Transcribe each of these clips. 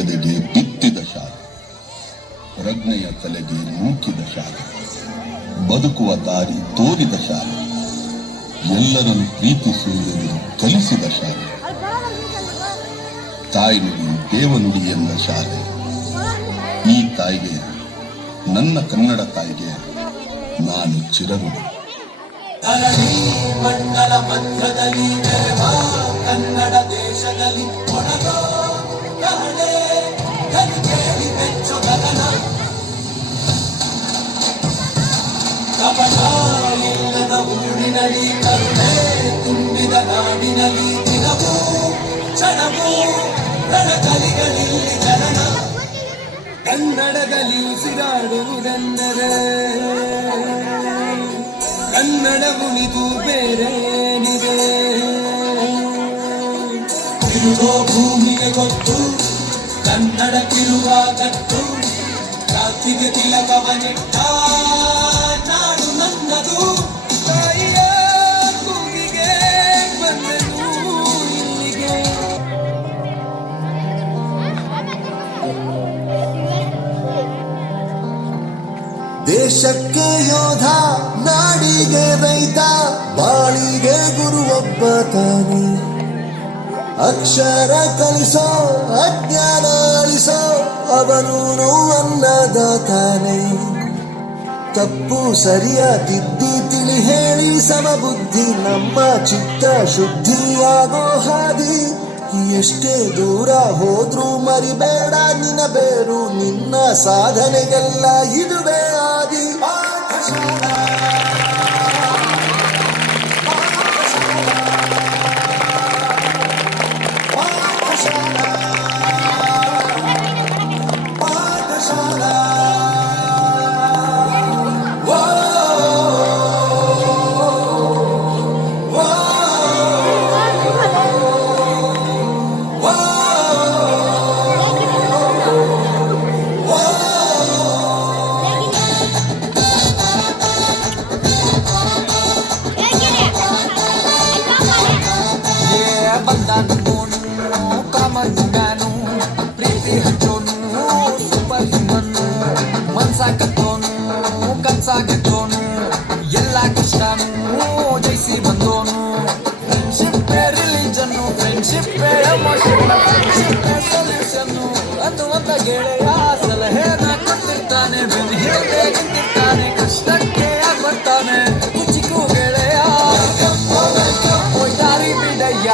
ಎದೆಗೆ ಬಿತ್ತಿದ ಶಾಲೆ, ಪ್ರಜ್ಞೆಯ ತಲೆಗೆ ನೂಕಿದ ಶಾಲೆ, ಬದುಕುವ ದಾರಿ ತೋರಿದ ಶಾಲೆ, ಎಲ್ಲರನ್ನು ಪ್ರೀತಿಸುವುದನ್ನು ಕಲಿಸಿದ ಶಾಲೆ, ತಾಯ್ನುಡಿ ದೇವನುಡಿ ಎಂದ ಶಾಲೆ. ಈ ತಾಯಿಗೆ, ನನ್ನ ಕನ್ನಡ ತಾಯಿಗೆ ನಾನು ಚಿರಋಣಿ. ಮಂಡಲ ಮಧ್ಯದಲ್ಲಿ ಕನ್ನಡ ದೇಶದಲ್ಲಿ ಕಪಟವಿಲ್ಲದ ಊರಿನಲ್ಲಿ ಕರುಣೆ ತುಂಬಿದ ನಾಡಿನಲ್ಲಿ ದಿನವೂ ಕ್ಷಣವೂ ರಣಕಲಿಗಳಲ್ಲಿ ಜನನ ಕನ್ನಡದಲ್ಲಿ ಉಸಿರಾಡುವುದೆಂದರೆ ಕನ್ನಡ ಉಳಿದು ಬೇರೇನಿದೆ. ಇರುವ ಭೂಮಿಗೆ ಗೊತ್ತು ಕನ್ನಡಕ್ಕಿರುವ ಗತ್ತು, ಕ್ರಾಂತಿಗೆ ತಿಲಕವನಿಟ್ಟ ನಾಡು ನನ್ನದು. ತಾಯಿಯ ಕೂಗಿಗೆ ಬಂದನು ಇಲ್ಲಿಗೆ. ದೇಶಕ್ಕೆ ಯೋಧ, ನಾಡಿಗೆ ರೈತ, ಬಾಳಿಗೆ ಗುರುವೊಬ್ಬ ತಾನೆ. ಅಕ್ಷರ ಕಲಿಸೋ, ಅಜ್ಞಾನ ಅಳಿಸೋ, ಅವನೂನು ಅನ್ನದಾತಾನೆ. ತಪ್ಪು ಸರಿಯ ತಿದ್ದಿ ತಿಳಿ ಹೇಳಿ ಸಮಬುದ್ಧಿ ನಮ್ಮ ಚಿತ್ತ ಶುದ್ಧಿಯಾಗೋ ಹಾದಿ. ಎಷ್ಟೇ ದೂರ ಹೋದ್ರೂ ಮರಿಬೇಡ ನಿನ್ನ ಬೇರು, ನಿನ್ನ ಸಾಧನೆಗೆಲ್ಲ ಇದುವೇ ಆದಿ. ಕಮನು ಪ್ರೀತಿ ಹಚ್ಚೋನು ಸೂಪರ್ ಹ್ಯೂಮನ್ನು ಮನ್ಸಾಕತ್ತೋನು ಕನ್ಸಾಗಿದ್ದೋನು ಎಲ್ಲ ಕಷ್ಟನು ಜಯಿಸಿ ಬಂದೋನು. Friendship religion, friendship emotion, friendship ಸೊಲ್ಯೂಷನ್ನು ಅನ್ನುವಂತ ಗೆಳೆಯ ಸಲಹೆನ ಕೊಟ್ಟಿರ್ತಾನೆ. ಬೆನ್ನು ಹಿಂದೆ ನಿಂತಿರ್ತಾನೆ, ಕಷ್ಟಕ್ಕೆ ಬರ್ತಾನೆ ಕುಚಿಕು ಗೆಳೆಯ. ದಾರಿ ಬಿಡಯ್ಯ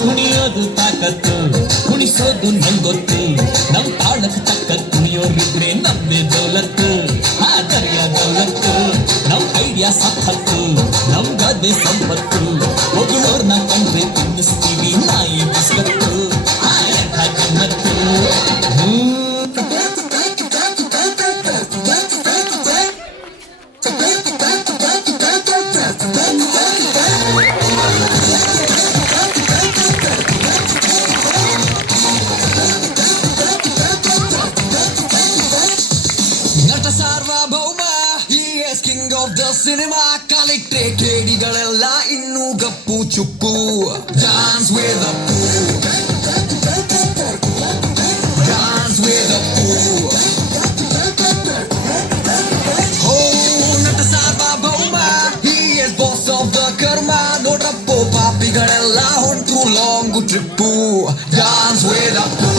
ಕುಣಿಯೋದು ತಾಕತ್ತು, ಕುಣಿಸೋದು ನಂಗೊತ್ತು. ನಮ್ ತಾಳಕ್ಕೆ ತಕ್ಕ ಕುಣಿಯೋರಿದ್ರೆ ನಮ್ದೇ ದೌಲತ್ತು. ಆದರ್ಯ ದೌಲತ್ತು, ನಮ್ ಐಡಿಯಾ ಸಪ್ಪತ್ತು, ನಮ್ ಗದ್ದೆ ಸಂಪತ್ತು. ಒಗ್ಳೋರ್ನ ಕಂಡ್ರೆ ತಿನ್ನಿಸ್ತೀವಿ ನಾಯಿ ಬಿಸ್ಕತ್ತು. ಗಮ್ಮತ್ತು ನಟ ಸಾರ್ವಭೌಮ, he is king of the cinema. ಕಲೆಕ್ಟ್ರೆ ಕೇಡಿಗಳೆಲ್ಲ ಇನ್ನೂ ಗಪ್ಪು ಚುಪ್ಪು. Dance with the Pooh, dance with the Pooh. Oh, ನಟ ಸಾರ್ವಭೌಮ, he is boss of the karma. ನೋಡ್ರಪ್ಪೋ ಪಾಪಿಗಳೆಲ್ಲ ಹೊಂಟ್ರು long trip. Dance with the Pooh.